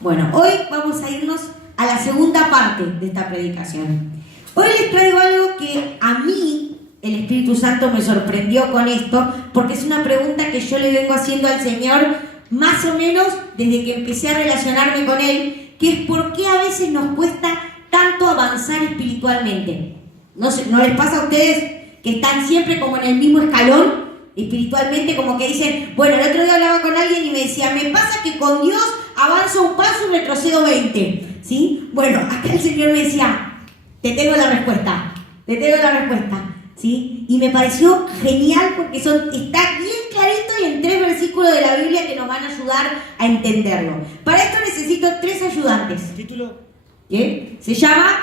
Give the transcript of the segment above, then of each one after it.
Bueno, hoy vamos a irnos a la segunda parte de esta predicación. Hoy les traigo algo que a mí el Espíritu Santo me sorprendió con esto, porque es una pregunta que yo le vengo haciendo al Señor más o menos desde que empecé a relacionarme con Él, que es por qué a veces nos cuesta tanto avanzar espiritualmente. ¿No les pasa a ustedes que están siempre como en el mismo escalón espiritualmente, como que dicen, bueno, el otro día hablaba con alguien y me decía, me pasa que con Dios avanzo un paso y retrocedo 20, ¿sí? Bueno, acá el Señor me decía, te tengo la respuesta, ¿sí? Y me pareció genial porque está bien clarito y en 3 versículos de la Biblia que nos van a ayudar a entenderlo. Para esto necesito 3 ayudantes. ¿Título? ¿Qué? Se llama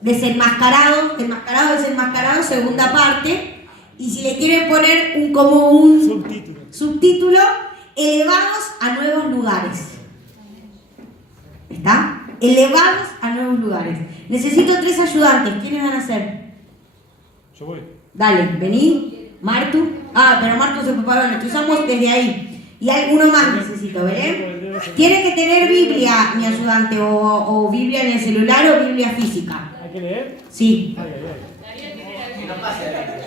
Desenmascarado, segunda parte. Y si le quieren poner un subtítulo, elevados a nuevos lugares. ¿Está? Elevados a nuevos lugares. Necesito 3 ayudantes. ¿Quiénes van a ser? Yo voy. Dale, vení. Martu. Pero Martu se preparó. Lo usamos desde ahí. Y alguno más necesito, ¿veré? Tiene que tener Biblia, mi ayudante, o Biblia en el celular o Biblia física. ¿Hay que leer? Sí.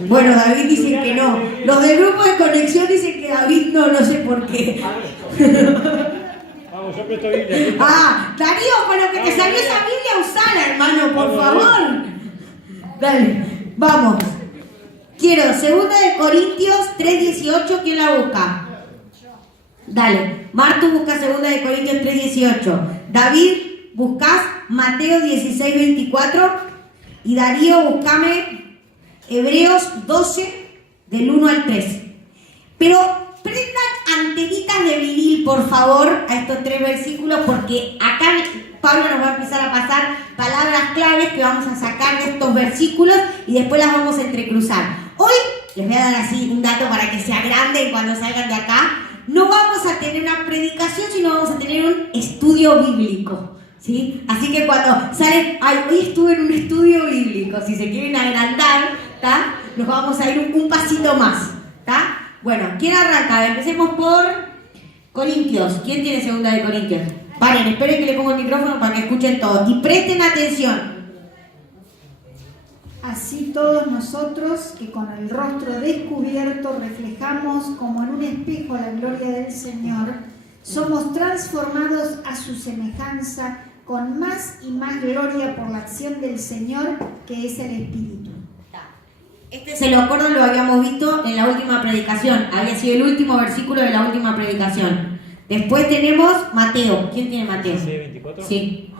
Bueno, David dice que no. Los del grupo de conexión dicen que David no sé por qué. Vamos, yo presto Biblia. Darío, con lo que te salió esa Biblia, usala, hermano, por favor. Dale, vamos. Quiero 2 Corintios 3:18, ¿quién la busca? Dale, Martu busca 2 Corintios 3:18. David, buscas Mateo 16:24. Y Darío, buscame Hebreos 12, del 1 al 3. Pero prendan antenitas de vinil, por favor, a estos 3 versículos, porque acá Pablo nos va a empezar a pasar palabras claves que vamos a sacar de estos versículos y después las vamos a entrecruzar. Hoy les voy a dar así un dato para que se agranden cuando salgan de acá. No vamos a tener una predicación, sino vamos a tener un estudio bíblico, ¿sí? Así que cuando salen, hoy estuve en un estudio bíblico, si se quieren agrandar, ¿tá? Nos vamos a ir un pasito más, ¿tá? Bueno, ¿quién arranca? Empecemos por Corintios. ¿Quién tiene 2 Corintios? Paren, esperen que le pongo el micrófono para que escuchen todo y presten atención. Así todos nosotros, que con el rostro descubierto reflejamos como en un espejo la gloria del Señor, somos transformados a su semejanza con más y más gloria por la acción del Señor, que es el Espíritu. Se lo acuerdo, lo habíamos visto en la última predicación. Había sido el último versículo de la última predicación. Después tenemos Mateo. ¿Quién tiene Mateo? ¿16:24? Sí.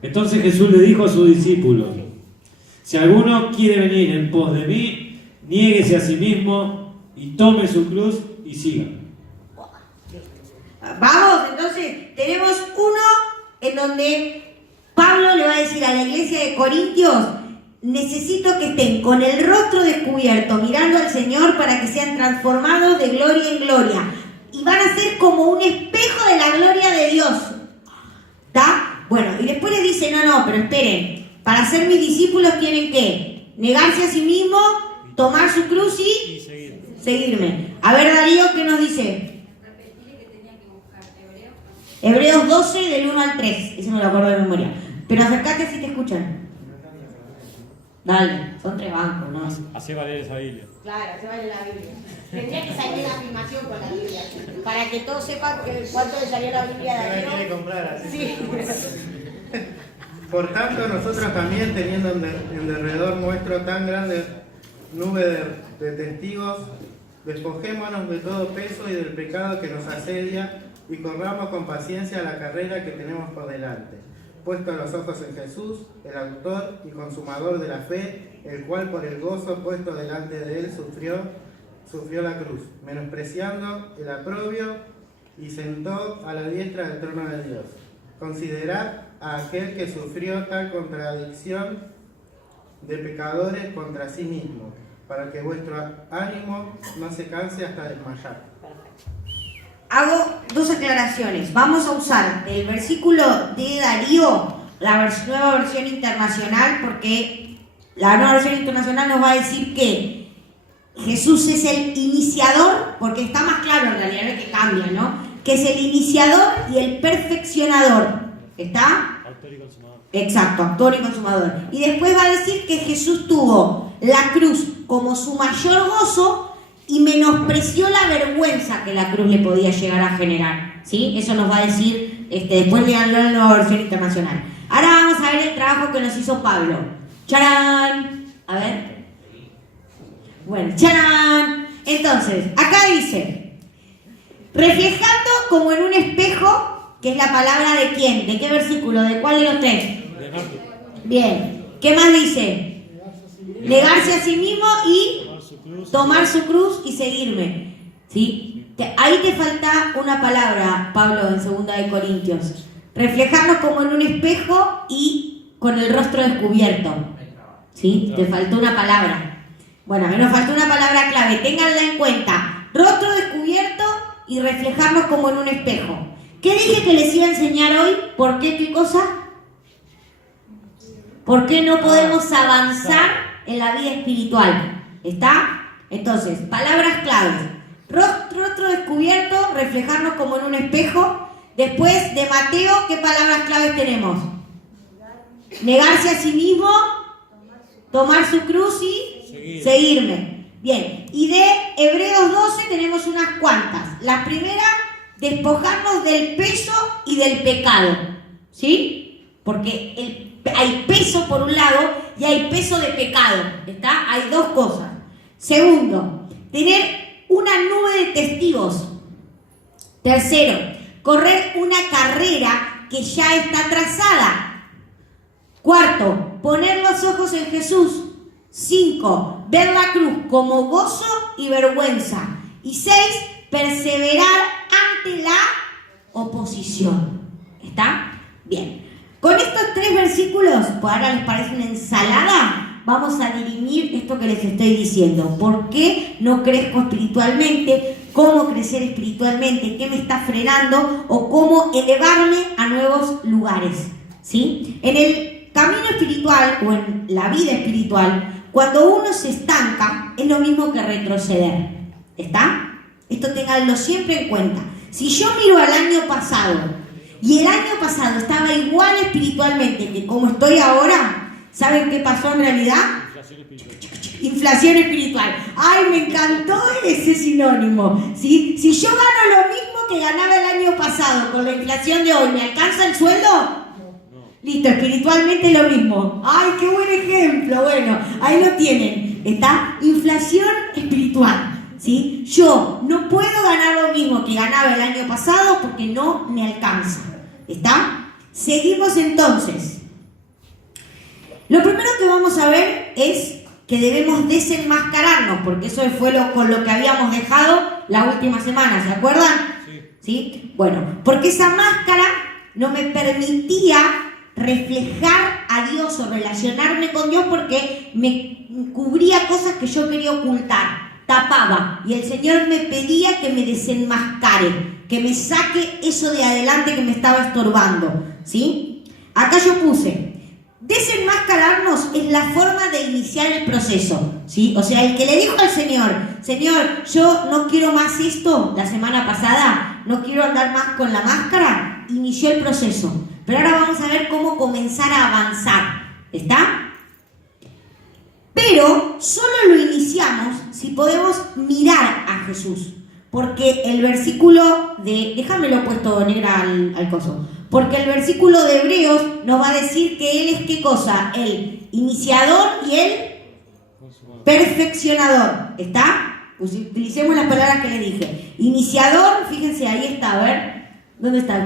Entonces Jesús le dijo a sus discípulos: si alguno quiere venir en pos de mí, niéguese a sí mismo y tome su cruz y siga. Vamos, entonces tenemos uno en donde Pablo le va a decir a la iglesia de Corintios: necesito que estén con el rostro descubierto, mirando al Señor para que sean transformados de gloria en gloria. Y van a ser como un espejo de la gloria de Dios. ¿Está? Bueno, y después le dice, no, pero esperen. Para ser mis discípulos tienen que negarse a sí mismos, tomar su cruz y seguirme. A ver, Darío, ¿qué nos dice? Hebreos 12, del 1 al 3. Eso me lo acuerdo de memoria. Pero acercate si te escuchan. Dale, son 3 bancos, ¿no? Hace valer esa Biblia. Claro, hace valer la Biblia. Tendría que salir la afirmación con la Biblia, para que todos sepan cuánto le salió la Biblia de Darío. Quiere comprar, así. Sí. Por tanto, nosotros también, teniendo en derredor nuestro tan grande nube de testigos, despojémonos de todo peso y del pecado que nos asedia y corramos con paciencia la carrera que tenemos por delante, puesto los ojos en Jesús, el autor y consumador de la fe, el cual por el gozo puesto delante de él sufrió la cruz, menospreciando el oprobio y sentó a la diestra del trono de Dios. Considerad a aquel que sufrió tal contradicción de pecadores contra sí mismo, para que vuestro ánimo no se canse hasta desmayar. Hago 2 aclaraciones. Vamos a usar el versículo de Darío, la nueva versión internacional, porque la nueva versión internacional nos va a decir que Jesús es el iniciador, porque está más claro en realidad, no es que cambia, ¿no? Que es el iniciador y el perfeccionador. ¿Está? Autor y consumador. Exacto, autor y consumador. Y después va a decir que Jesús tuvo la cruz como su mayor gozo y menospreció la vergüenza que la cruz le podía llegar a generar. ¿Sí? Eso nos va a decir, después leanlo en la versión internacional. Ahora vamos a ver el trabajo que nos hizo Pablo. ¡Charán! A ver. Bueno, ¡charán! Entonces, acá dice, reflejando como en un espejo, que es la palabra de quién, de qué versículo, de cuál de los tres. De Marco. Bien, ¿qué más dice? Negarse a sí mismo y tomar su cruz y seguirme. ¿Sí? Ahí te falta una palabra, Pablo, en 2 de Corintios. Reflejarnos como en un espejo y con el rostro descubierto. ¿Sí? Te faltó una palabra. Bueno, a mí nos faltó una palabra clave. Ténganla en cuenta. Rostro descubierto y reflejarnos como en un espejo. ¿Qué dije que les iba a enseñar hoy? ¿Por qué? ¿Qué cosa? ¿Por qué no podemos avanzar en la vida espiritual? ¿Está? Entonces, palabras claves. Rostro descubierto, reflejarnos como en un espejo. Después de Mateo, ¿qué palabras claves tenemos? Negarse a sí mismo, tomar su cruz y seguirme. Bien, y de Hebreos 12 tenemos unas cuantas. La primera, despojarnos del peso y del pecado. ¿Sí? Porque hay peso por un lado y hay peso de pecado. ¿Está? Hay dos cosas. Segundo, tener una nube de testigos. Tercero, correr una carrera que ya está trazada. Cuarto, poner los ojos en Jesús. 5, ver la cruz como gozo y vergüenza. Y 6, perseverar ante la oposición. ¿Está? Bien. Con estos 3 versículos, pues ahora les parece una ensalada, vamos a dirimir esto que les estoy diciendo. ¿Por qué no crezco espiritualmente? ¿Cómo crecer espiritualmente? ¿Qué me está frenando? ¿O cómo elevarme a nuevos lugares? ¿Sí? En el camino espiritual o en la vida espiritual, cuando uno se estanca, es lo mismo que retroceder. ¿Está? Esto ténganlo siempre en cuenta. Si yo miro al año pasado y el año pasado estaba igual espiritualmente que como estoy ahora, ¿saben qué pasó en realidad? Inflación espiritual. Inflación espiritual. ¡Ay, me encantó ese sinónimo! ¿Sí? Si yo gano lo mismo que ganaba el año pasado con la inflación de hoy, ¿me alcanza el sueldo? No. Listo, espiritualmente lo mismo. ¡Ay, qué buen ejemplo! Bueno, ahí lo tienen. Está inflación espiritual. ¿Sí? Yo no puedo ganar lo mismo que ganaba el año pasado porque no me alcanza. ¿Está? Seguimos entonces. Lo primero que vamos a ver es que debemos desenmascararnos, porque eso fue con lo que habíamos dejado la última semana, ¿se acuerdan? Sí. ¿Sí? Bueno, porque esa máscara no me permitía reflejar a Dios o relacionarme con Dios porque me cubría cosas que yo quería ocultar. Tapaba, y el Señor me pedía que me desenmascare, que me saque eso de adelante que me estaba estorbando, ¿sí? Acá yo puse, desenmascararnos es la forma de iniciar el proceso, ¿sí? O sea, el que le dijo al Señor, Señor, yo no quiero más esto, la semana pasada, no quiero andar más con la máscara, inició el proceso. Pero ahora vamos a ver cómo comenzar a avanzar, ¿está? Pero solo lo iniciamos si podemos mirar a Jesús. Porque el versículo de... Déjamelo puesto negra al coso. Porque el versículo de Hebreos nos va a decir que Él es ¿qué cosa? El iniciador y el perfeccionador. ¿Está? Pues utilicemos las palabras que le dije. Iniciador, fíjense, ahí está, a ver. ¿Dónde está?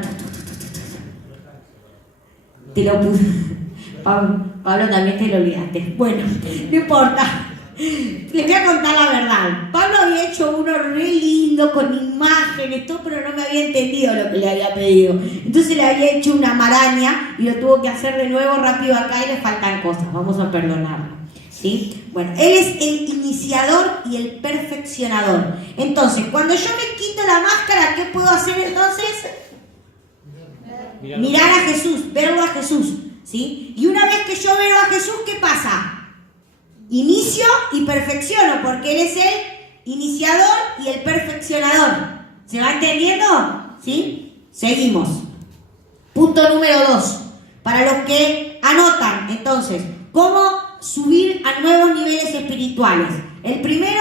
Te lo puse. Pablo, también te lo olvidaste. Bueno, no importa. Les voy a contar la verdad. Pablo había hecho uno re lindo con imágenes, todo, pero no me había entendido lo que le había pedido. Entonces le había hecho una maraña y lo tuvo que hacer de nuevo rápido acá y le faltan cosas. Vamos a perdonarlo. ¿Sí? Bueno, él es el iniciador y el perfeccionador. Entonces, cuando yo me quito la máscara, ¿qué puedo hacer entonces? Mirar a Jesús, verlo a Jesús. ¿Sí? Y una vez que yo veo a Jesús, ¿qué pasa? inicio y perfecciono, porque Él es el iniciador y el perfeccionador. ¿Se va entendiendo? ¿Sí? Seguimos. Punto número 2. Para los que anotan, entonces, ¿cómo subir a nuevos niveles espirituales? El primero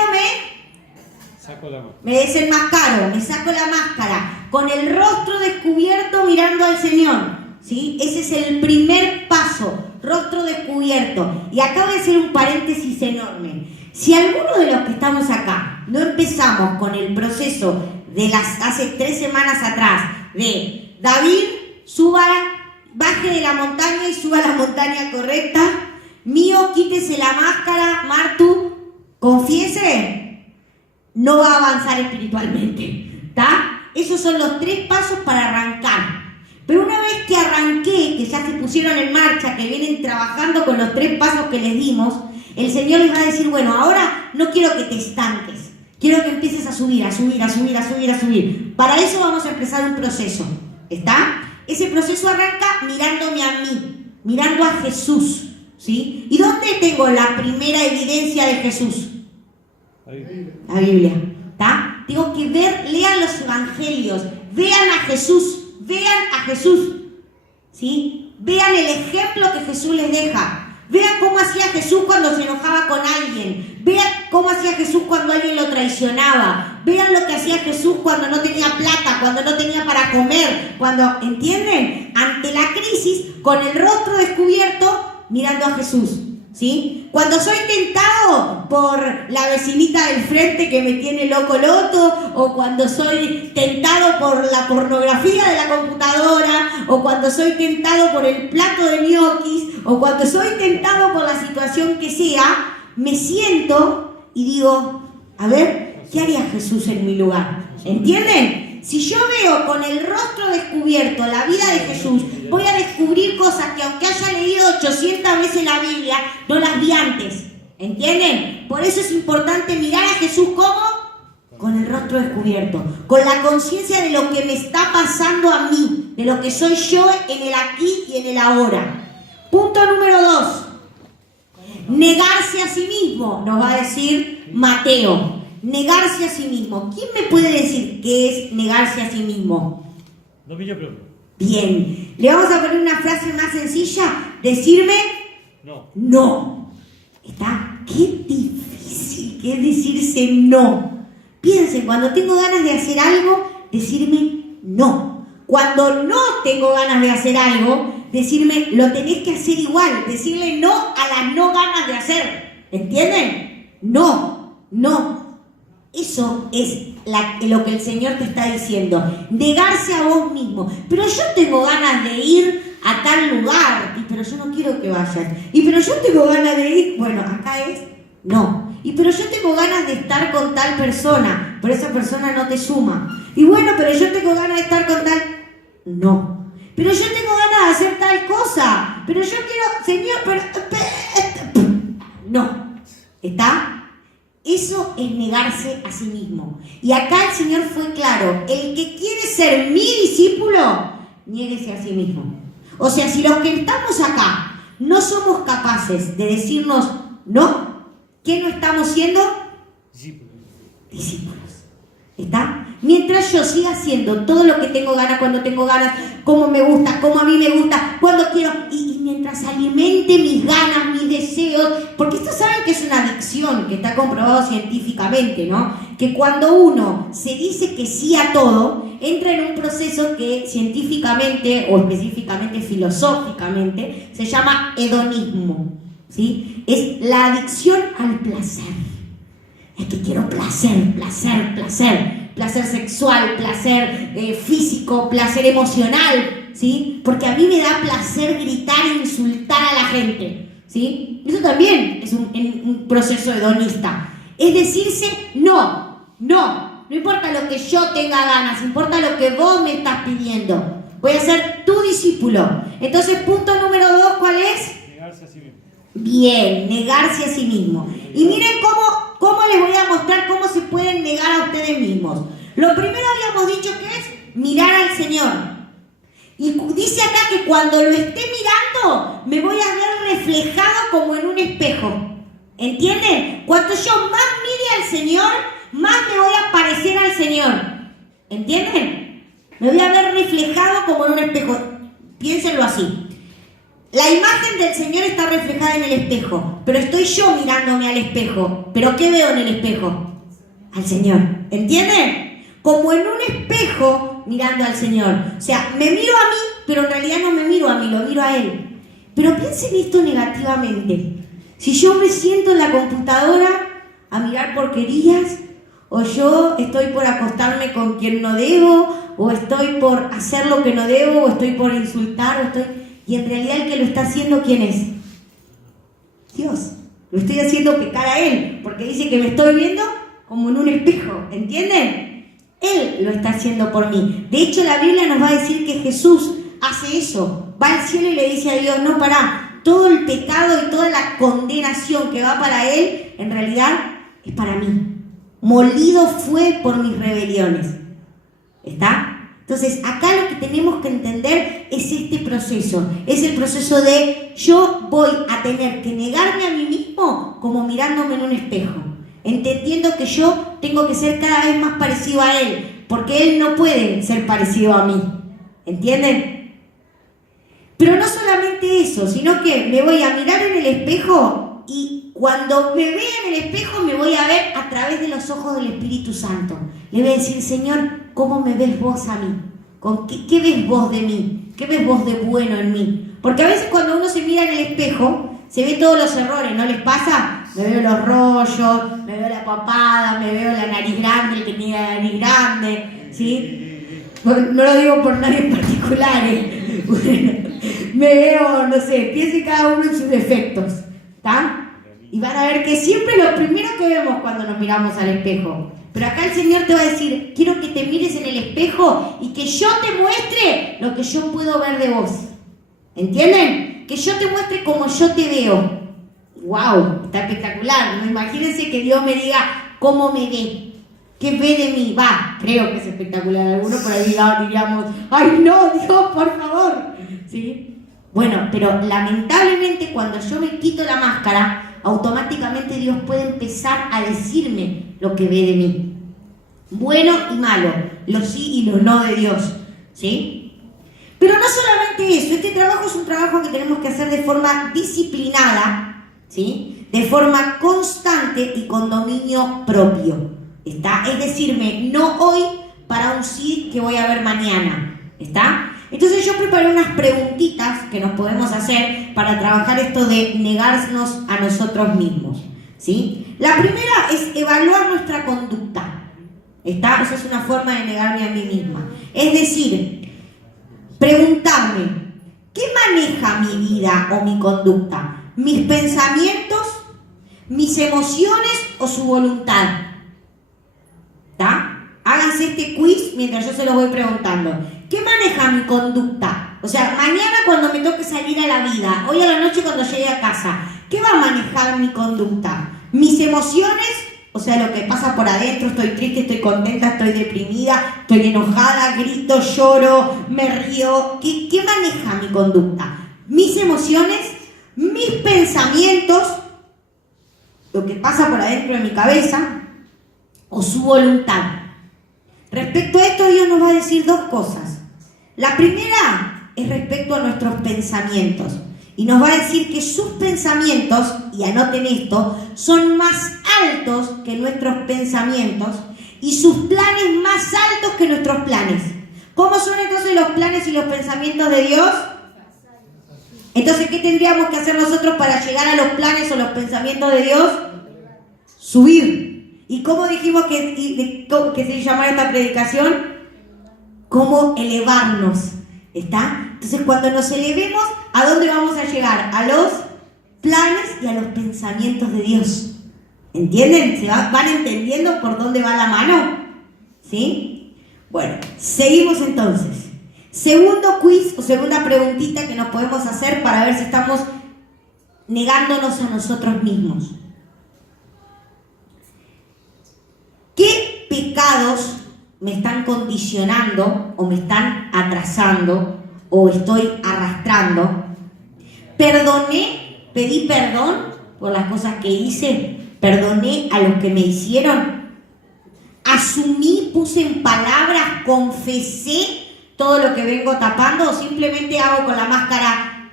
Saco la mano. me desenmascaro, me saco la máscara, con el rostro descubierto mirando al Señor, ¿sí? Ese es el primer paso, rostro descubierto. Y acá voy a hacer un paréntesis enorme. Si alguno de los que estamos acá no empezamos con el proceso de hace 3 semanas atrás, de David, baje de la montaña y suba a la montaña correcta, Mío, quítese la máscara, Martu, confiese, no va a avanzar espiritualmente, ¿está? Esos son los 3 pasos para arrancar. Pero una vez que arranqué, que ya se pusieron en marcha, que vienen trabajando con los 3 pasos que les dimos, el Señor les va a decir, bueno, ahora no quiero que te estanques, quiero que empieces a subir, a subir, a subir, a subir, a subir. Para eso vamos a empezar un proceso, ¿está? Ese proceso arranca mirándome a mí, mirando a Jesús, ¿sí? ¿Y dónde tengo la primera evidencia de Jesús? Ahí. La Biblia, ¿está? Tengo que ver, lean los evangelios, vean a Jesús, ¿sí? Vean el ejemplo que Jesús les deja. Vean cómo hacía Jesús cuando se enojaba con alguien. Vean cómo hacía Jesús cuando alguien lo traicionaba. Vean lo que hacía Jesús cuando no tenía plata, cuando no tenía para comer. Cuando, ¿entienden? Ante la crisis, con el rostro descubierto, mirando a Jesús, ¿sí? Cuando soy tentado por la vecinita del frente que me tiene loco, o cuando soy tentado por la pornografía de la computadora, o cuando soy tentado por el plato de ñoquis, o cuando soy tentado por la situación que sea, me siento y digo, a ver, ¿qué haría Jesús en mi lugar? ¿Entienden? Si yo veo con el rostro descubierto la vida de Jesús, voy a descubrir cosas que aunque haya leído 800 veces la Biblia, no las vi antes. ¿Entienden? Por eso es importante mirar a Jesús ¿cómo? Con el rostro descubierto, con la conciencia de lo que me está pasando a mí, de lo que soy yo en el aquí y en el ahora. Punto número 2. Negarse a sí mismo, nos va a decir Mateo. Negarse a sí mismo. ¿Quién me puede decir qué es negarse a sí mismo? Dominio propio. Bien. Le vamos a poner una frase más sencilla. Decirme no. ¿Está? Qué difícil que es decirse no. Piensen, cuando tengo ganas de hacer algo, decirme no. Cuando no tengo ganas de hacer algo, decirme lo tenés que hacer igual. Decirle no a las no ganas de hacer. ¿Entienden? No. Eso es lo que el Señor te está diciendo. Negarse a vos mismo. Pero yo tengo ganas de ir a tal lugar. Pero yo no quiero que vayas. Pero yo tengo ganas de ir. Bueno, acá es no. Pero yo tengo ganas de estar con tal persona. Pero esa persona no te suma. Bueno, pero yo tengo ganas de estar con tal. No. Pero yo tengo ganas de hacer tal cosa. Pero yo quiero, Señor, pero no. ¿Está? Eso es negarse a sí mismo. Y acá el Señor fue claro. El que quiere ser mi discípulo, niéguese a sí mismo. O sea, si los que estamos acá no somos capaces de decirnos no, ¿qué no estamos siendo? Discípulos. ¿Está? Mientras yo siga haciendo todo lo que tengo ganas, cuando tengo ganas, como me gusta, como a mí me gusta, cuando quiero, y mientras alimente mis ganas, mis deseos, porque esto saben que es una adicción, que está comprobado científicamente, ¿no? Que cuando uno se dice que sí a todo, entra en un proceso que científicamente, o específicamente filosóficamente, se llama hedonismo, ¿sí? Es la adicción al placer. Es que quiero placer. Placer sexual, placer físico, placer emocional, ¿sí? Porque a mí me da placer gritar e insultar a la gente, ¿sí? Eso también es un proceso hedonista. Es decirse no importa lo que yo tenga ganas, importa lo que vos me estás pidiendo. Voy a ser tu discípulo. Entonces, punto número 2, ¿cuál es? Negarse a sí mismo. Bien, negarse a sí mismo. Y miren cómo les voy a mostrar cómo se pueden negar a ustedes mismos. Lo primero habíamos dicho que es mirar al Señor. Y dice acá que cuando lo esté mirando, me voy a ver reflejado como en un espejo. ¿Entienden? Cuanto yo más mire al Señor, más me voy a parecer al Señor. ¿Entienden? Me voy a ver reflejado como en un espejo. Piénsenlo así. La imagen del Señor está reflejada en el espejo, pero estoy yo mirándome al espejo. ¿Pero qué veo en el espejo? Al Señor. ¿Entienden? Como en un espejo mirando al Señor. O sea, me miro a mí, pero en realidad no me miro a mí, lo miro a Él. Pero piensen esto negativamente. Si yo me siento en la computadora a mirar porquerías, o yo estoy por acostarme con quien no debo, o estoy por hacer lo que no debo, o estoy por insultar, y en realidad el que lo está haciendo, ¿quién es? Dios. Lo estoy haciendo pecar a Él, porque dice que me estoy viendo como en un espejo, ¿entienden? Él lo está haciendo por mí. De hecho, la Biblia nos va a decir que Jesús hace eso. Va al cielo y le dice a Dios, no, pará, todo el pecado y toda la condenación que va para Él, en realidad es para mí. Molido fue por mis rebeliones. ¿Está? Entonces, acá lo que tenemos que entender es este proceso. Es el proceso de yo voy a tener que negarme a mí mismo como mirándome en un espejo. Entendiendo que yo tengo que ser cada vez más parecido a Él, porque Él no puede ser parecido a mí. ¿Entienden? Pero no solamente eso, sino que me voy a mirar en el espejo y cuando me vea en el espejo me voy a ver a través de los ojos del Espíritu Santo. Le voy a decir, Señor, ¿cómo me ves vos a mí? ¿Qué ves vos de mí? ¿Qué ves vos de bueno en mí? Porque a veces cuando uno se mira en el espejo, se ve todos los errores, ¿no les pasa? Me veo los rollos, me veo la papada, me veo la nariz grande, el que tiene la nariz grande, ¿sí? No lo digo por nadie en particular, me veo, no sé, piensen cada uno en sus defectos, ¿está? Y van a ver que siempre lo primero que vemos cuando nos miramos al espejo. Pero acá el Señor te va a decir, quiero que te mires en el espejo y que yo te muestre lo que yo puedo ver de vos. ¿Entienden? Que yo te muestre como yo te veo. ¡Wow! Está espectacular. ¿No? Imagínense que Dios me diga cómo me ve. ¿Qué ve de mí? Va, creo que es espectacular. Algunos por ahí diríamos, ¡ay no, Dios, por favor! ¿Sí? Bueno, pero lamentablemente cuando yo me quito la máscara, automáticamente Dios puede empezar a decirme lo que ve de mí. Bueno y malo, los sí y los no de Dios, ¿sí? Pero no solamente eso, este trabajo es un trabajo que tenemos que hacer de forma disciplinada, ¿sí? De forma constante y con dominio propio, ¿está? Es decirme, no hoy para un sí que voy a ver mañana, ¿está? Entonces yo preparé unas preguntitas que nos podemos hacer para trabajar esto de negarnos a nosotros mismos, ¿sí? La primera es evaluar nuestra conducta, ¿está? Esa es una forma de negarme a mí misma. Es decir, preguntarme, ¿qué maneja mi vida o mi conducta? ¿Mis pensamientos, mis emociones o su voluntad? ¿Está? Háganse este quiz mientras yo se lo voy preguntando. ¿Qué maneja mi conducta? O sea, mañana cuando me toque salir a la vida, hoy a la noche cuando llegue a casa, ¿qué va a manejar mi conducta? ¿Mis emociones? O sea, lo que pasa por adentro, estoy triste, estoy contenta, estoy deprimida, estoy enojada, grito, lloro, me río. ¿Qué maneja mi conducta? ¿Mis emociones? ¿Mis pensamientos? ¿Lo que pasa por adentro de mi cabeza? ¿O su voluntad? Respecto a esto, Dios nos va a decir dos cosas. La primera es respecto a nuestros pensamientos. Y nos va a decir que sus pensamientos, y anoten esto, son más altos que nuestros pensamientos y sus planes más altos que nuestros planes. ¿Cómo son entonces los planes y los pensamientos de Dios? Entonces, ¿qué tendríamos que hacer nosotros para llegar a los planes o los pensamientos de Dios? Subir. ¿Y cómo dijimos que se llamara esta predicación? ¿Cómo elevarnos? ¿Está? Entonces, cuando nos elevemos, ¿a dónde vamos a llegar? A los planes y a los pensamientos de Dios. ¿Entienden? ¿Van entendiendo por dónde va la mano? ¿Sí? Bueno, seguimos entonces. Segundo quiz o segunda preguntita que nos podemos hacer para ver si estamos negándonos a nosotros mismos. ¿Qué pecados me están condicionando o me están atrasando o estoy arrastrando? ¿Perdoné? ¿Pedí perdón por las cosas que hice, perdoné a los que me hicieron, asumí, puse en palabras, confesé todo lo que vengo tapando, o simplemente hago con la máscara,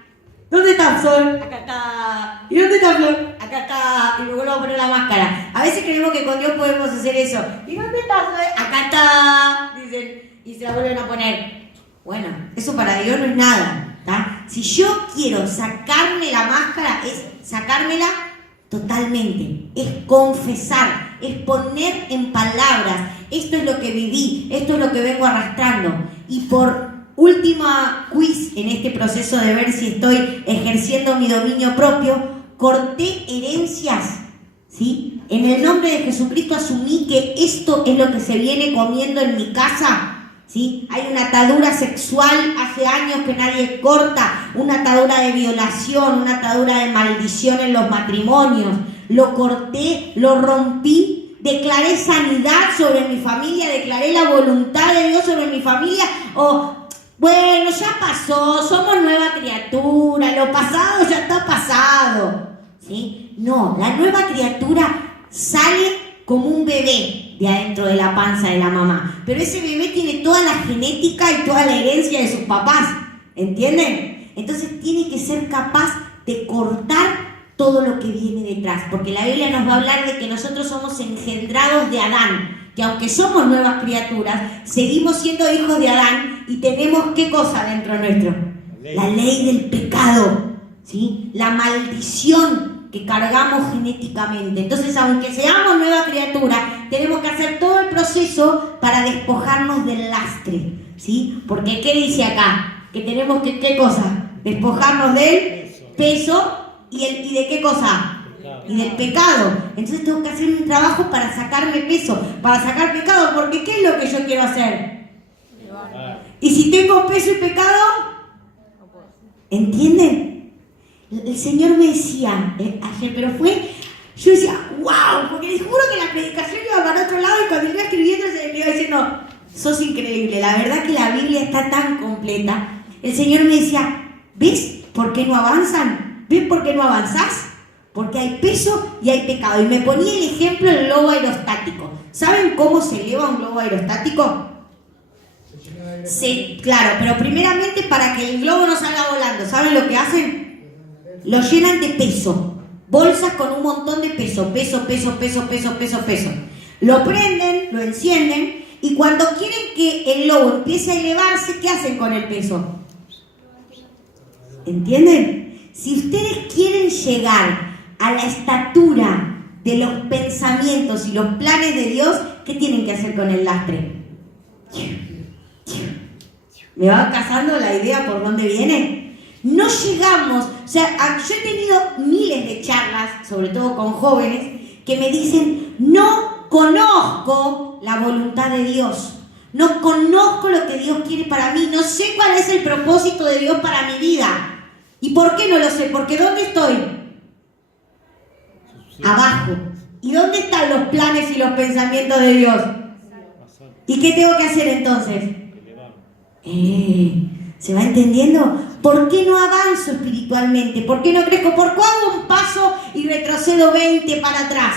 ¿dónde está Sol? Acá está. ¿Y dónde está Flor? Acá está. Y me vuelvo a poner la máscara. A veces creemos que con Dios podemos hacer eso. ¿Y dónde está Sol? Acá está. Dicen, y se la vuelven a poner. Bueno, eso para Dios no es nada, ¿tá? Si yo quiero sacarme la máscara, es sacármela totalmente, es confesar, es poner en palabras, esto es lo que viví, esto es lo que vengo arrastrando. Y por última quiz en este proceso de ver si estoy ejerciendo mi dominio propio, corté herencias, ¿sí? En el nombre de Jesucristo asumí que esto es lo que se viene comiendo en mi casa, ¿sí? Hay una atadura sexual hace años que nadie corta, una atadura de violación, una atadura de maldición en los matrimonios. Lo corté, lo rompí, declaré sanidad sobre mi familia, declaré la voluntad de Dios sobre mi familia. Bueno, ya pasó, somos nueva criatura, lo pasado ya está pasado, ¿sí? No, la nueva criatura sale como un bebé de adentro de la panza de la mamá. Pero ese bebé tiene toda la genética y toda la herencia de sus papás, ¿entienden? Entonces tiene que ser capaz de cortar todo lo que viene detrás, porque la Biblia nos va a hablar de que nosotros somos engendrados de Adán, que aunque somos nuevas criaturas, seguimos siendo hijos de Adán y tenemos ¿qué cosa dentro nuestro? La ley del pecado, ¿sí? La maldición que cargamos genéticamente. Entonces, aunque seamos nueva criatura, tenemos que hacer todo el proceso para despojarnos del lastre, ¿sí? Porque ¿qué dice acá? Que tenemos que, ¿qué cosa? Despojarnos del peso y de ¿qué cosa? Y del pecado. Entonces tengo que hacer un trabajo para sacarme peso, para sacar pecado, porque ¿qué es lo que yo quiero hacer? Y si tengo peso y pecado, ¿entienden? El Señor me decía ayer, pero yo decía, wow, porque les juro que la predicación iba para otro lado y cuando iba escribiendo se me iba diciendo, sos increíble, la verdad que la Biblia está tan completa. El Señor me decía, ¿ves por qué no avanzan? ¿Ves por qué no avanzás? Porque hay peso y hay pecado. Y me ponía el ejemplo del globo aerostático. ¿Saben cómo se eleva un globo aerostático? Sí, claro, pero primeramente para que el globo no salga volando, ¿saben lo que hacen? Lo llenan de peso. Bolsas con un montón de peso. Peso. Lo prenden, lo encienden y cuando quieren que el globo empiece a elevarse, ¿qué hacen con el peso? ¿Entienden? Si ustedes quieren llegar a la estatura de los pensamientos y los planes de Dios, ¿qué tienen que hacer con el lastre? ¿Me va cazando la idea por dónde viene? No llegamos, o sea, yo he tenido miles de charlas, sobre todo con jóvenes, que me dicen, no conozco la voluntad de Dios, no conozco lo que Dios quiere para mí, no sé cuál es el propósito de Dios para mi vida. ¿Y por qué no lo sé? Porque ¿dónde estoy? Abajo. ¿Y dónde están los planes y los pensamientos de Dios? ¿Y qué tengo que hacer entonces? ¿Se va entendiendo? ¿Por qué no avanzo espiritualmente? ¿Por qué no crezco? ¿Por qué hago un paso y retrocedo 20 para atrás?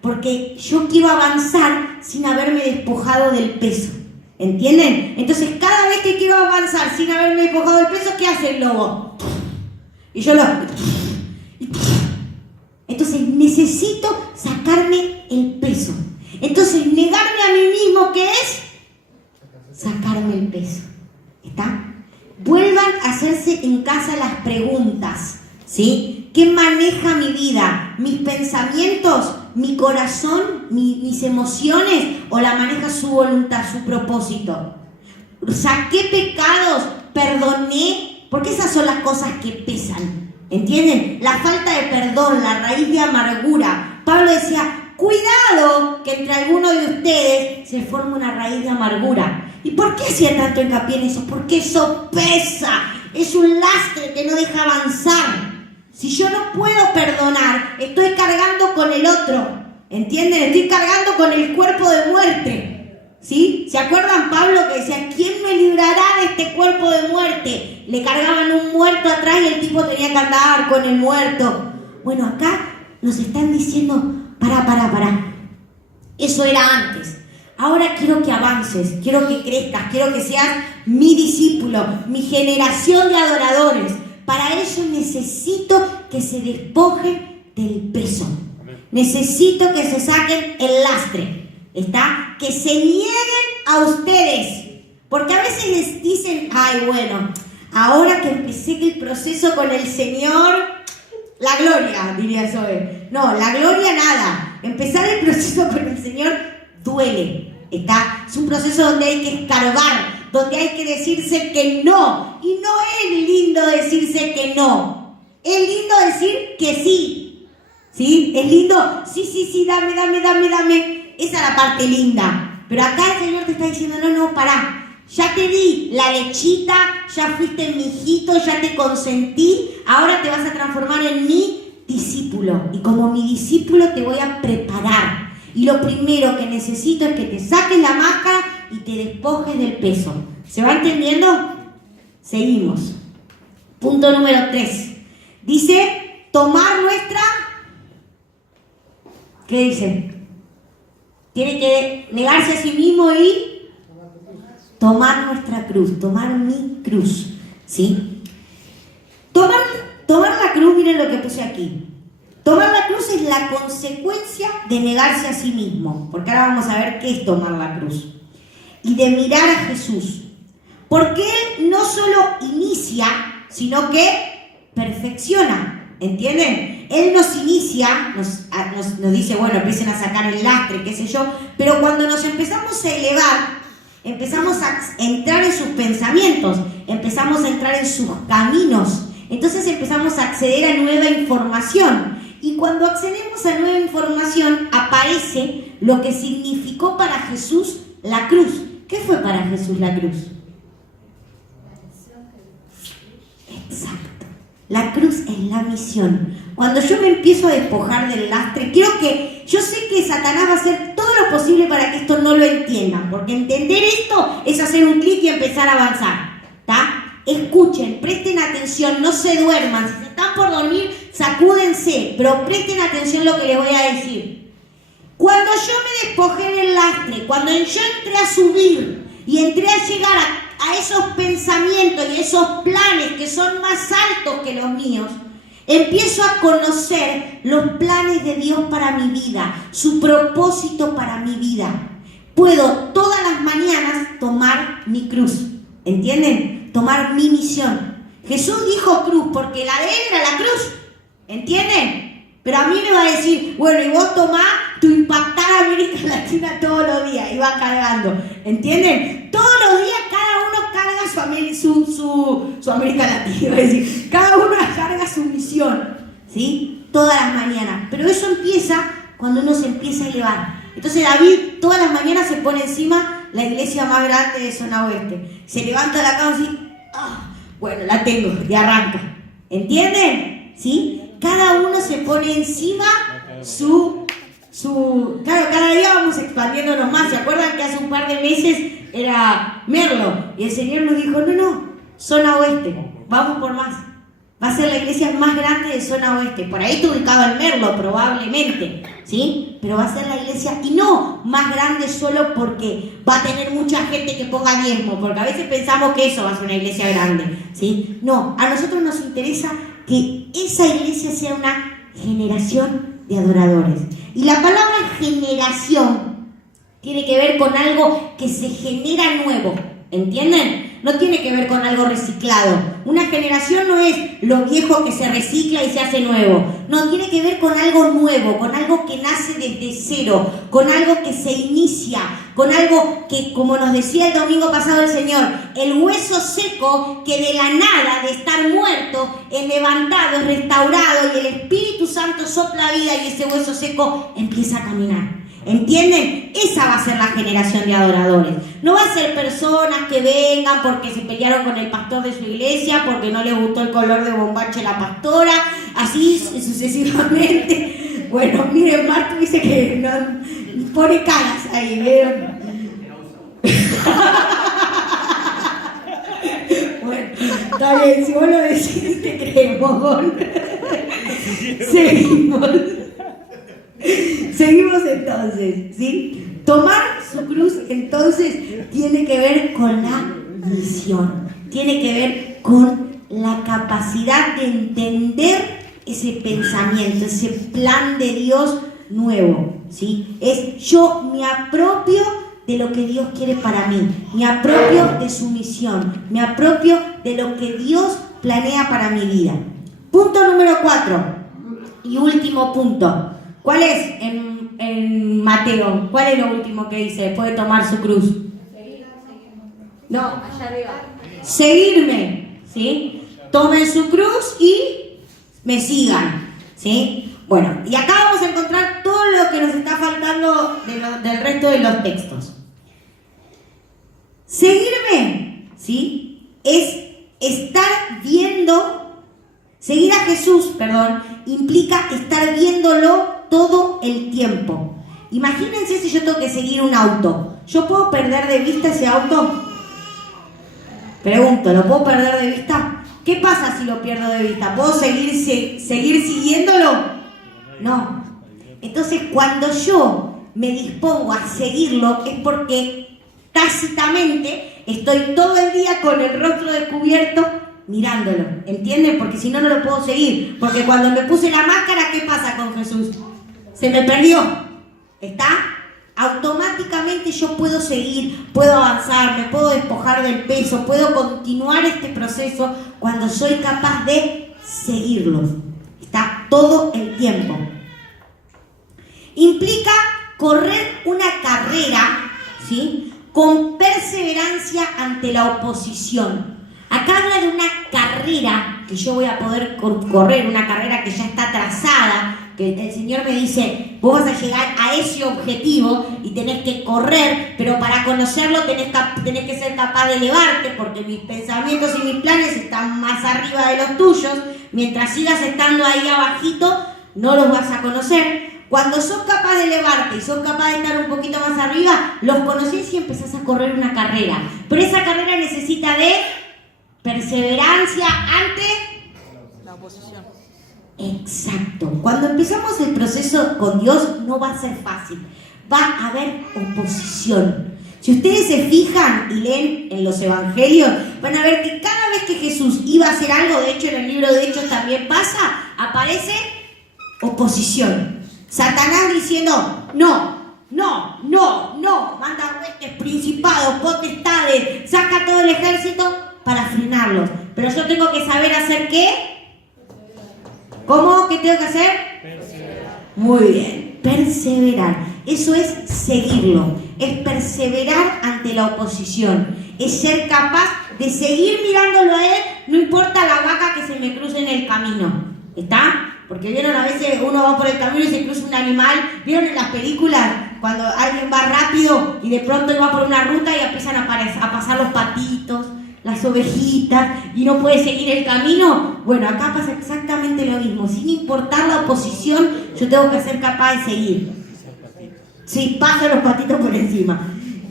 Porque yo quiero avanzar sin haberme despojado del peso. ¿Entienden? Entonces cada vez que quiero avanzar sin haberme despojado del peso, ¿qué hace el lobo? Y yo Entonces necesito sacarme el peso. Entonces negarme a mí mismo, ¿qué es? Sacarme el peso. ¿Está? Vuelvan a hacerse en casa las preguntas, ¿sí? ¿Qué maneja mi vida? ¿Mis pensamientos? ¿Mi corazón? ¿Mis emociones? ¿O la maneja su voluntad, su propósito? ¿Saqué pecados? ¿Perdoné? Porque esas son las cosas que pesan, ¿entienden? La falta de perdón, la raíz de amargura. Pablo decía, cuidado que entre algunos de ustedes se forme una raíz de amargura. ¿Y por qué hacía tanto hincapié en eso? Porque eso pesa, es un lastre que no deja avanzar. Si yo no puedo perdonar, estoy cargando con el otro, ¿entienden? Estoy cargando con el cuerpo de muerte. ¿Sí? ¿Se acuerdan Pablo que decía, ¿quién me librará de este cuerpo de muerte? Le cargaban un muerto atrás y el tipo tenía que andar con el muerto. Bueno, acá nos están diciendo, pará. Eso era antes. Ahora quiero que avances, quiero que crezcas, quiero que seas mi discípulo, mi generación de adoradores. Para eso necesito que se despojen del peso. Necesito que se saquen el lastre. ¿Está? Que se nieguen a ustedes. Porque a veces les dicen, ay, bueno, ahora que empecé el proceso con el Señor, la gloria, diría Zoe. No, la gloria nada. Empezar el proceso con el Señor duele. ¿Está? Es un proceso donde hay que escarbar, donde hay que decirse que no. Y no es lindo decirse que no. Es lindo decir que sí. ¿Sí? Es lindo, sí, dame. Esa es la parte linda. Pero acá el Señor te está diciendo, no, pará. Ya te di la lechita, ya fuiste mi hijito, ya te consentí. Ahora te vas a transformar en mi discípulo. Y como mi discípulo te voy a preparar. Y lo primero que necesito es que te saques la máscara y te despojes del peso. ¿Se va entendiendo? Seguimos. Punto número 3. Dice, tomar nuestra... ¿Qué dice? Tiene que negarse a sí mismo y tomar nuestra cruz, tomar mi cruz. ¿Sí? Tomar la cruz, miren lo que puse aquí. Tomar la cruz es la consecuencia de negarse a sí mismo, porque ahora vamos a ver qué es tomar la cruz. Y de mirar a Jesús. Porque Él no solo inicia, sino que perfecciona. ¿Entienden? Él nos inicia, nos dice, bueno, empiecen a sacar el lastre, qué sé yo, pero cuando nos empezamos a elevar, empezamos a entrar en sus pensamientos, empezamos a entrar en sus caminos, entonces empezamos a acceder a nueva información. Y cuando accedemos a nueva información, aparece lo que significó para Jesús la cruz. ¿Qué fue para Jesús la cruz? Exacto. La cruz es la misión. Cuando yo me empiezo a despojar del lastre, yo sé que Satanás va a hacer todo lo posible para que esto no lo entiendan, porque entender esto es hacer un clic y empezar a avanzar. ¿Está? Escuchen, presten atención, no se duerman. Si se están por dormir, sacúdense, pero presten atención lo que les voy a decir. Cuando yo me despojé del lastre, cuando yo entré a subir y entré a llegar a esos pensamientos y esos planes que son más altos que los míos, empiezo a conocer los planes de Dios para mi vida, su propósito para mi vida. Puedo todas las mañanas tomar mi cruz, ¿entienden? Tomar mi misión. Jesús dijo cruz porque la de Él era la cruz, ¿entienden? Pero a mí me va a decir, bueno, y vos tomás tu impactar América Latina todos los días y va cargando, ¿entienden? Todos los días cada uno carga su América Latina, iba a decir, cada uno carga su misión, ¿sí? Todas las mañanas. Pero eso empieza cuando uno se empieza a elevar. Entonces David todas las mañanas se pone encima la iglesia más grande de zona oeste. Se levanta de la cama así, bueno, la tengo, y arranca. ¿Entienden? ¿Sí? Cada uno se pone encima claro, cada día vamos expandiéndonos más. ¿Se acuerdan que hace un par de meses era Merlo? Y el Señor nos dijo, no, zona oeste, vamos por más. Va a ser la iglesia más grande de zona oeste. Por ahí está ubicado en Merlo, probablemente, ¿sí? Pero va a ser la iglesia, y no más grande solo porque va a tener mucha gente que ponga diezmo, porque a veces pensamos que eso va a ser una iglesia grande, ¿sí? No, a nosotros nos interesa que esa iglesia sea una generación de adoradores. Y la palabra generación tiene que ver con algo que se genera nuevo, ¿entienden? No tiene que ver con algo reciclado. Una generación no es lo viejo que se recicla y se hace nuevo. No, tiene que ver con algo nuevo, con algo que nace desde cero, con algo que se inicia, con algo que, como nos decía el domingo pasado el Señor, el hueso seco que de la nada, de estar muerto, es levantado, es restaurado, y el Espíritu Santo sopla vida y ese hueso seco empieza a caminar. ¿Entienden? Esa va a ser la generación de adoradores. No va a ser personas que vengan porque se pelearon con el pastor de su iglesia, porque no les gustó el color de bombache la pastora, así sucesivamente. Bueno, miren, Marto dice que no, pone caras ahí, ¿vieron? Bueno, está bien, si vos lo decís te creemos. Seguimos. Seguimos entonces, ¿sí? Tomar su cruz entonces tiene que ver con la misión, tiene que ver con la capacidad de entender ese pensamiento, ese plan de Dios nuevo, ¿sí? Es yo me apropio de lo que Dios quiere para mí, me apropio de su misión, me apropio de lo que Dios planea para mi vida. Punto número 4 y último punto. ¿Cuál es en Mateo? ¿Cuál es lo último que dice después de tomar su cruz? No, allá arriba. Seguirme, ¿sí? Tomen su cruz y me sigan, ¿sí? Bueno, y acá vamos a encontrar todo lo que nos está faltando del resto de los textos. Seguirme, ¿sí? Es estar viendo, seguir a Jesús, implica estar viéndolo todo el tiempo. Imagínense si yo tengo que seguir un auto. ¿Yo puedo perder de vista ese auto? Pregunto, ¿lo puedo perder de vista? ¿Qué pasa si lo pierdo de vista? ¿Puedo seguir siguiéndolo? No. Entonces, cuando yo me dispongo a seguirlo, es porque tácitamente estoy todo el día con el rostro descubierto mirándolo. ¿Entienden? Porque si no, no lo puedo seguir. Porque cuando me puse la máscara, ¿qué pasa con Jesús? Se me perdió. ¿Está? Automáticamente yo puedo seguir, puedo avanzar, me puedo despojar del peso, puedo continuar este proceso cuando soy capaz de seguirlo. Está todo el tiempo. Implica correr una carrera, ¿sí?, con perseverancia ante la oposición. Acá habla de una carrera que yo voy a poder correr, una carrera que ya está trazada, que el Señor me dice, vos vas a llegar a ese objetivo y tenés que correr, pero para conocerlo tenés que ser capaz de elevarte, porque mis pensamientos y mis planes están más arriba de los tuyos. Mientras sigas estando ahí abajito, no los vas a conocer. Cuando sos capaz de elevarte y sos capaz de estar un poquito más arriba, los conocés y empezás a correr una carrera. Pero esa carrera necesita de perseverancia ante la oposición. Exacto. Cuando empezamos el proceso con Dios no va a ser fácil. Va a haber oposición. Si ustedes se fijan y leen en los evangelios, van a ver que cada vez que Jesús iba a hacer algo, de hecho en el libro de Hechos también pasa, aparece oposición. Satanás diciendo, no, manda huestes, principados, potestades, saca todo el ejército para frenarlos. Pero yo tengo que saber hacer ¿qué? ¿Cómo? ¿Qué tengo que hacer? Perseverar. Muy bien, perseverar. Eso es seguirlo, es perseverar ante la oposición, es ser capaz de seguir mirándolo a él, no importa la vaca que se me cruce en el camino. ¿Está? Porque vieron, a veces uno va por el camino y se cruza un animal. ¿Vieron en las películas cuando alguien va rápido y de pronto va por una ruta y empiezan a pasar los patitos, las ovejitas y no puede seguir el camino? Bueno, acá pasa exactamente lo mismo. Sin importar la oposición, yo tengo que ser capaz de seguir. Sí, paso los patitos por encima.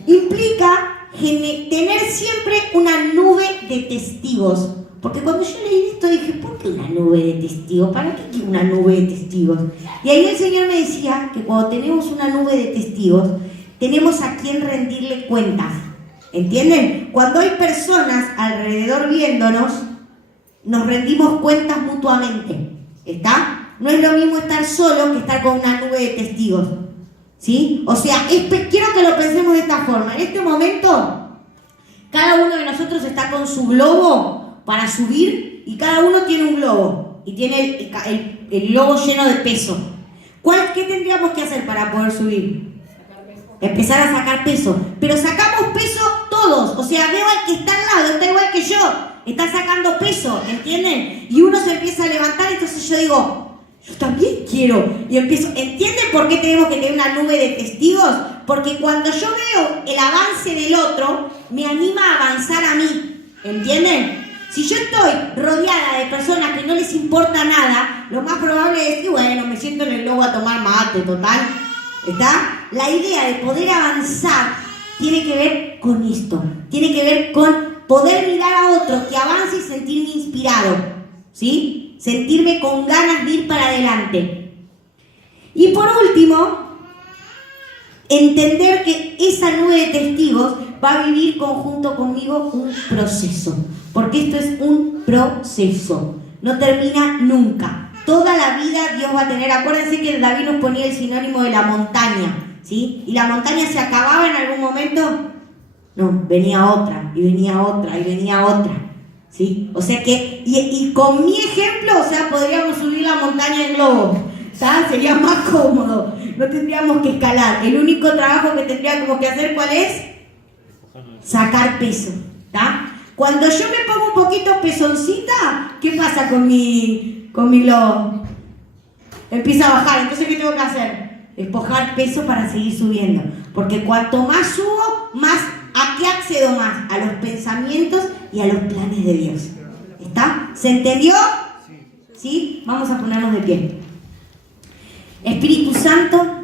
Implica tener siempre una nube de testigos. Porque cuando yo leí esto dije, ¿por qué una nube de testigos? ¿Para qué quiero una nube de testigos? Y ahí el Señor me decía que cuando tenemos una nube de testigos, tenemos a quien rendirle cuentas. ¿Entienden? Cuando hay personas alrededor viéndonos, nos rendimos cuentas mutuamente. ¿Está? No es lo mismo estar solo que estar con una nube de testigos. ¿Sí? O sea, quiero que lo pensemos de esta forma. En este momento, cada uno de nosotros está con su globo para subir y cada uno tiene un globo y tiene el globo lleno de peso. ¿Qué tendríamos que hacer para poder subir? Empezar a sacar peso. Pero sacamos peso todos. O sea, veo al que está al lado, está igual que yo. Está sacando peso, ¿entienden? Y uno se empieza a levantar, entonces yo digo, yo también quiero. Y empiezo, ¿entienden por qué tenemos que tener una nube de testigos? Porque cuando yo veo el avance del otro, me anima a avanzar a mí. ¿Entienden? Si yo estoy rodeada de personas que no les importa nada, lo más probable es que, bueno, me siento en el globo a tomar mate, total. ¿Está? La idea de poder avanzar tiene que ver con esto. Tiene que ver con poder mirar a otro que avance y sentirme inspirado. ¿Sí? Sentirme con ganas de ir para adelante. Y por último, entender que esa nube de testigos va a vivir conjunto conmigo un proceso, porque esto es un proceso, no termina nunca. Toda la vida Dios va a tener, acuérdense que David nos ponía el sinónimo de la montaña, ¿sí? ¿Y la montaña se acababa en algún momento? No, venía otra, y venía otra, y venía otra, ¿sí? O sea que, y con mi ejemplo, o sea, podríamos subir la montaña en globo, ¿está? Sería más cómodo, no tendríamos que escalar. El único trabajo que tendríamos que hacer, ¿cuál es? Sacar peso, ¿está? Cuando yo me pongo un poquito pezoncita, ¿qué pasa con mi globo? Empieza a bajar. Entonces, ¿qué tengo que hacer? Despojar peso para seguir subiendo. Porque cuanto más subo, más, ¿a qué accedo más? A los pensamientos y a los planes de Dios. ¿Está? ¿Se entendió? ¿Sí? Vamos a ponernos de pie. Espíritu Santo,